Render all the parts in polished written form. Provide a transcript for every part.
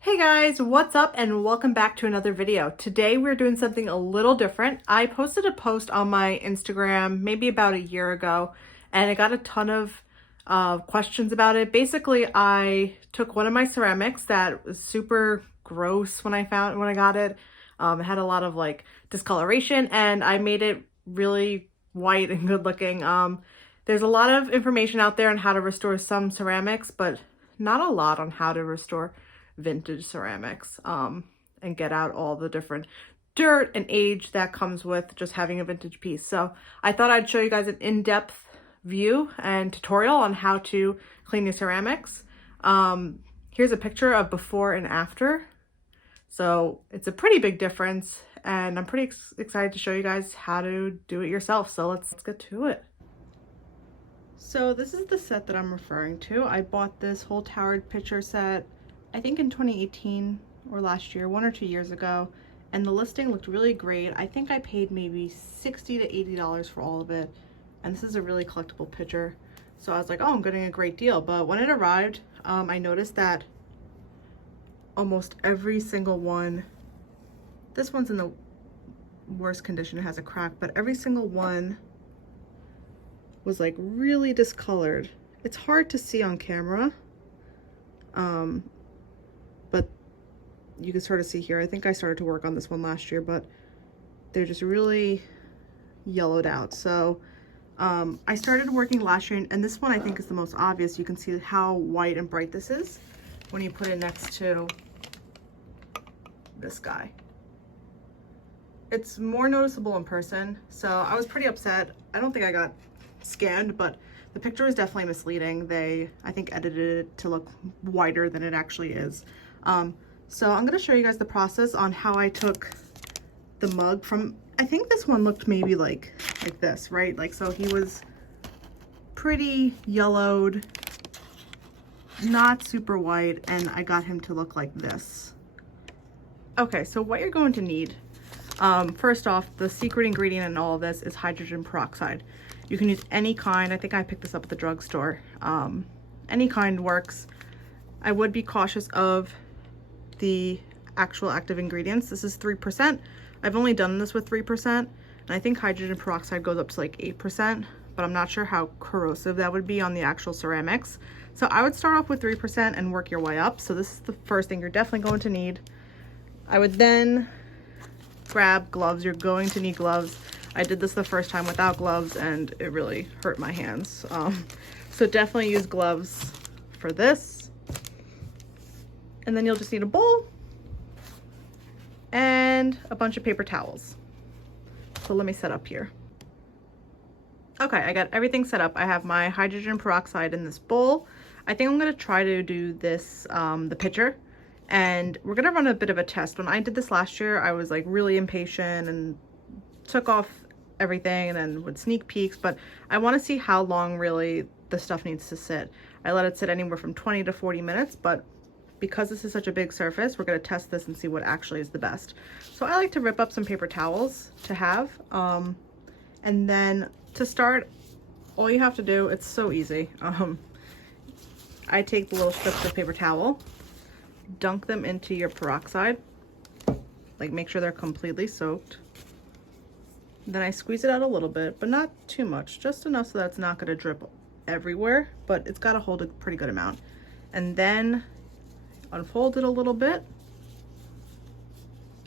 Hey guys, what's up and welcome back to another video. Today we're doing something a little different. I posted a post on my Instagram maybe about a year ago and I got a ton of questions about it. Basically, I took one of my ceramics that was super gross when I got it. It had a lot of like discoloration and I made it really white and good looking. There's a lot of information out there on how to restore some ceramics, but not a lot on how to restore vintage ceramics and get out all the different dirt and age that comes with just having a vintage piece. So I thought I'd show you guys an in-depth view and tutorial on how to clean your ceramics. Here's a picture of before and after. So it's a pretty big difference and I'm pretty excited to show you guys how to do it yourself. So let's get to it. So this is the set that I'm referring to. I bought this Holt pitcher set I think in 2018 or last year, 1 or 2 years ago, and the listing looked really great. I think I paid maybe $60 to $80 for all of it, and this is a really collectible pitcher. So I was like, oh, I'm getting a great deal. But when it arrived, I noticed that almost every single one, this one's in the worst condition, it has a crack, but every single one was like really discolored. It's hard to see on camera. But you can sort of see here, I think I started to work on this one last year, but they're just really yellowed out. So I started working last year, and this one I think is the most obvious. You can see how white and bright this is when you put it next to this guy. It's more noticeable in person, so I was pretty upset. I don't think I got scanned, but the picture is definitely misleading. They, I think, edited it to look whiter than it actually is. So I'm gonna show you guys the process on how I took the mug from, I think this one looked maybe like this, right? Like, so he was pretty yellowed, not super white, and I got him to look like this. Okay, so what you're going to need, first off, the secret ingredient in all of this is hydrogen peroxide. You can use any kind. I think I picked this up at the drugstore. Any kind works. I would be cautious of the actual active ingredients. This is 3%. I've only done this with 3%, and I think hydrogen peroxide goes up to like 8%, but I'm not sure how corrosive that would be on the actual ceramics. So I would start off with 3% and work your way up. So this is the first thing you're definitely going to need. I would then grab gloves. You're going to need gloves. I did this the first time without gloves and it really hurt my hands. So definitely use gloves for this. And then you'll just need a bowl and a bunch of paper towels. So let me set up here. Okay, I got everything set up. I have my hydrogen peroxide in this bowl. I think I'm gonna try to do this, the pitcher, and we're gonna run a bit of a test. When I did this last year, I was like really impatient and took off everything and then would sneak peeks, but I wanna see how long really the stuff needs to sit. I let it sit anywhere from 20 to 40 minutes, but because this is such a big surface, we're gonna test this and see what actually is the best. So I like to rip up some paper towels to have. And then to start, all you have to do, it's so easy. I take the little strips of paper towel, dunk them into your peroxide, like make sure they're completely soaked. Then I squeeze it out a little bit, but not too much, just enough so that it's not gonna drip everywhere, but it's gotta hold a pretty good amount. And then unfold it a little bit,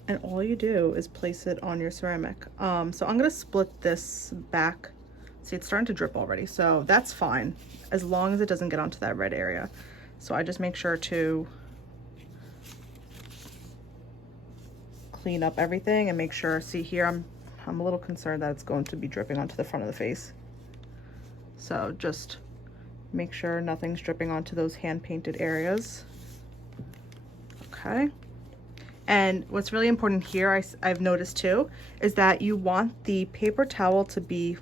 and all you do is place it on your ceramic. So I'm gonna split this back. See, it's starting to drip already, so that's fine as long as it doesn't get onto that red area. So I just make sure to clean up everything and make sure, see here, I'm a little concerned that it's going to be dripping onto the front of the face. So just make sure nothing's dripping onto those hand-painted areas. Okay. And what's really important here, I've noticed too, is that you want the paper towel to be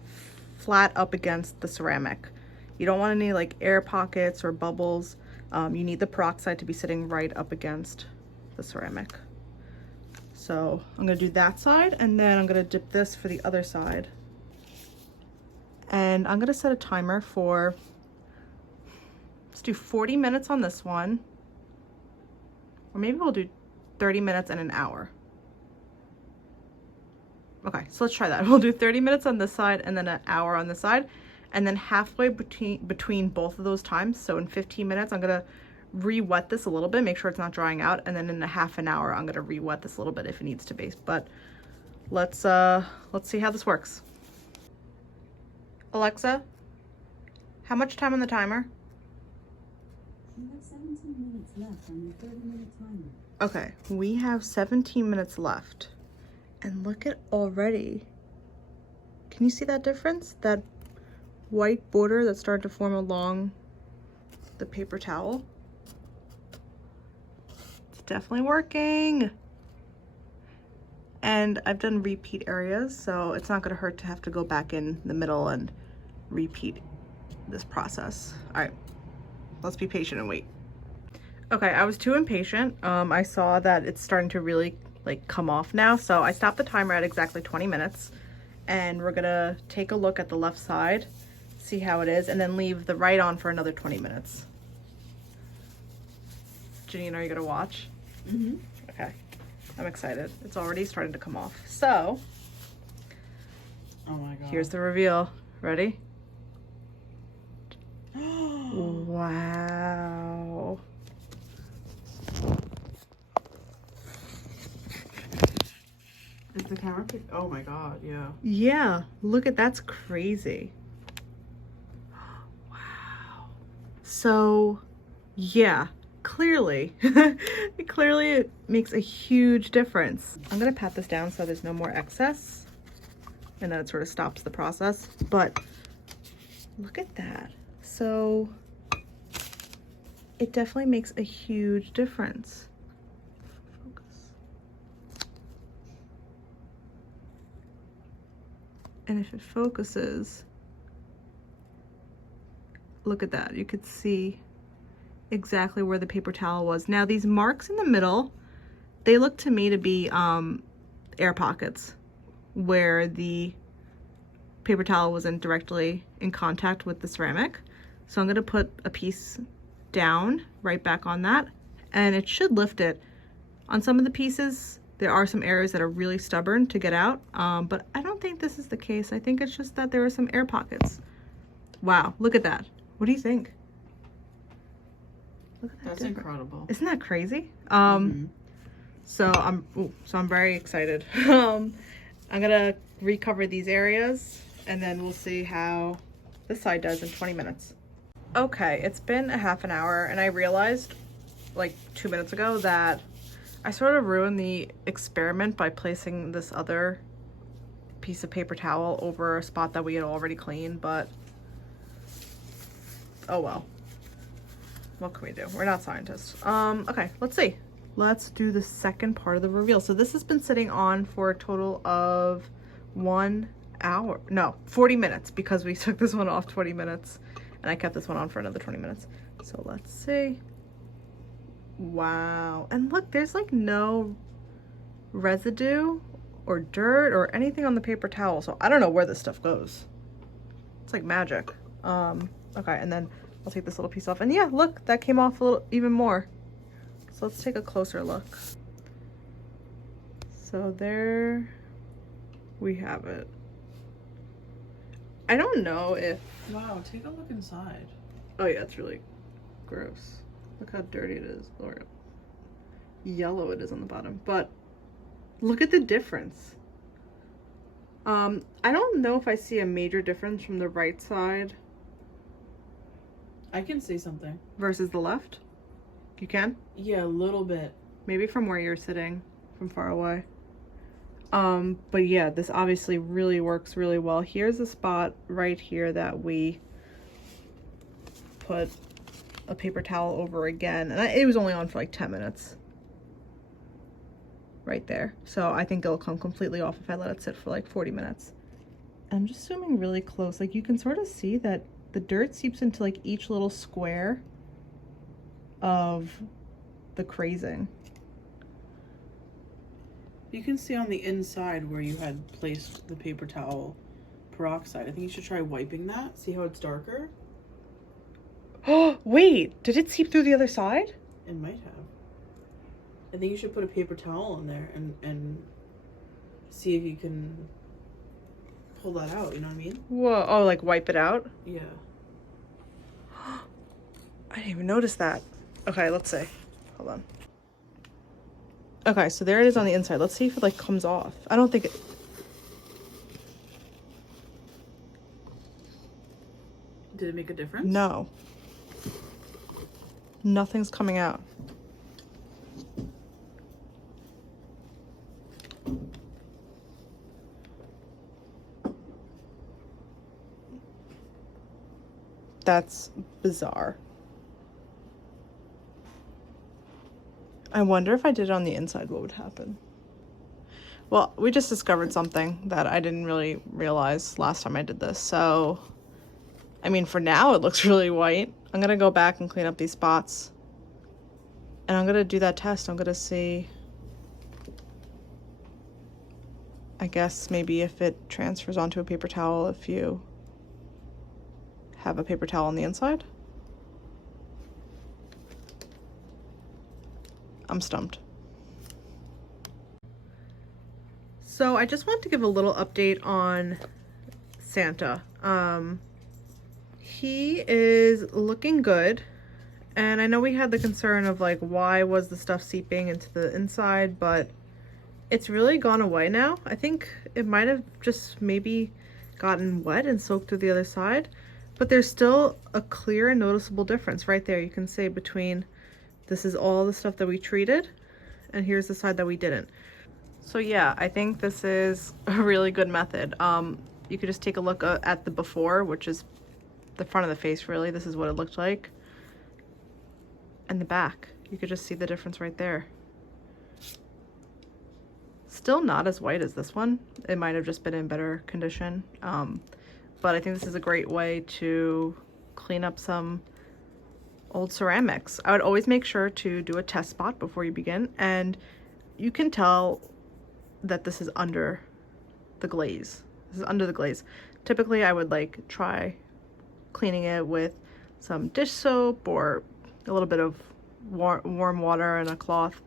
flat up against the ceramic. You don't want any like air pockets or bubbles. You need the peroxide to be sitting right up against the ceramic. So I'm gonna do that side, and then I'm gonna dip this for the other side. And I'm gonna set a timer for, let's do 40 minutes on this one. Or maybe we'll do 30 minutes and an hour. Okay, so let's try that. We'll do 30 minutes on this side and then an hour on this side. And then halfway between both of those times, so in 15 minutes, I'm gonna re-wet this a little bit, make sure it's not drying out, and then in a half an hour, I'm gonna re-wet this a little bit if it needs to be. But let's see how this works. Alexa, how much time on the timer? You have 17 minutes left on your 30-minute timer. Okay, we have 17 minutes left. And look at already. Can you see that difference? That white border that's starting to form along the paper towel. It's definitely working. And I've done repeat areas, so it's not gonna hurt to have to go back in the middle and repeat this process. All right, let's be patient and wait. Okay, I was too impatient. I saw that it's starting to really like come off now, so I stopped the timer at exactly 20 minutes, and we're gonna take a look at the left side, see how it is, and then leave the right on for another 20 minutes. Janine, are you gonna watch? Mm-hmm. Okay, I'm excited. It's already starting to come off. So, oh my god. here's the reveal. Ready? Wow. Is the camera pick? Oh my god, yeah. Yeah, look at that's crazy. Wow. So, yeah, clearly, clearly it makes a huge difference. I'm gonna pat this down so there's no more excess and that it sort of stops the process, but look at that. So it definitely makes a huge difference. And if it focuses, look at that. You could see exactly where the paper towel was. Now these marks in the middle, they look to me to be air pockets where the paper towel wasn't directly in contact with the ceramic. So I'm gonna put a piece down right back on that, and it should lift it. On some of the pieces, there are some areas that are really stubborn to get out, but I don't think this is the case. I think it's just that there are some air pockets. Wow, look at that. What do you think? Look at that. That's incredible. Isn't that crazy? Mm-hmm. So I'm very excited. I'm gonna recover these areas and then we'll see how this side does in 20 minutes. Okay, it's been a half an hour and I realized like 2 minutes ago that I sort of ruined the experiment by placing this other piece of paper towel over a spot that we had already cleaned, but oh well. What can we do? We're not scientists. Okay, let's see. Let's do the second part of the reveal. So this has been sitting on for a total of 1 hour. No, 40 minutes because we took this one off 20 minutes and I kept this one on for another 20 minutes. So let's see. Wow. And look, there's like no residue or dirt or anything on the paper towel. So I don't know where this stuff goes. It's like magic. Okay, and then I'll take this little piece off. And yeah, look, that came off a little even more. So let's take a closer look. So there we have it. I don't know if... Wow, take a look inside. Oh yeah, it's really gross. Look how dirty it is, or yellow it is on the bottom. But look at the difference. I don't know if I see a major difference from the right side. I can see something. Versus the left? You can? Yeah, a little bit. Maybe from where you're sitting, from far away. But yeah, this obviously really works really well. Here's a spot right here that we put a paper towel over again, and it was only on for like 10 minutes right there, so I think it'll come completely off if I let it sit for like 40 minutes. I'm just zooming really close, like you can sort of see that the dirt seeps into like each little square of the crazing. You can see on the inside where you had placed the paper towel peroxide. I think you should try wiping that, see how it's darker. Oh, wait, did it seep through the other side? It might have. I think you should put a paper towel in there and see if you can pull that out, you know what I mean? Whoa, oh, like wipe it out? Yeah. I didn't even notice that. Okay, let's see. Hold on. Okay, so there it is on the inside. Let's see if it like comes off. I don't think it... Did it make a difference? No. Nothing's coming out. That's bizarre. I wonder if I did it on the inside, what would happen? Well, we just discovered something that I didn't really realize last time I did this. So, I mean, for now, it looks really white. I'm going to go back and clean up these spots. And I'm going to do that test. I'm going to see, I guess, maybe if it transfers onto a paper towel if you have a paper towel on the inside. I'm stumped. So I just want to give a little update on Santa. He is looking good. And I know we had the concern of like, why was the stuff seeping into the inside, but it's really gone away now. I think it might have just maybe gotten wet and soaked through the other side, but there's still a clear and noticeable difference right there. You can see between, this is all the stuff that we treated, and here's the side that we didn't. So yeah, I think this is a really good method. You could just take a look at the before, which is the front of the face really. This is what it looked like. And the back, you could just see the difference right there. Still not as white as this one. It might have just been in better condition. But I think this is a great way to clean up some old ceramics. I would always make sure to do a test spot before you begin, and you can tell that this is under the glaze. This is under the glaze. Typically I would like try cleaning it with some dish soap or a little bit of warm water and a cloth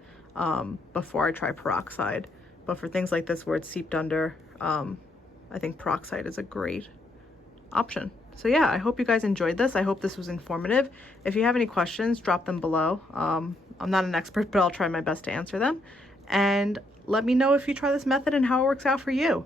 before I try peroxide. But for things like this where it's seeped under, I think peroxide is a great option. So yeah, I hope you guys enjoyed this. I hope this was informative. If you have any questions, drop them below. I'm not an expert, but I'll try my best to answer them. And let me know if you try this method and how it works out for you.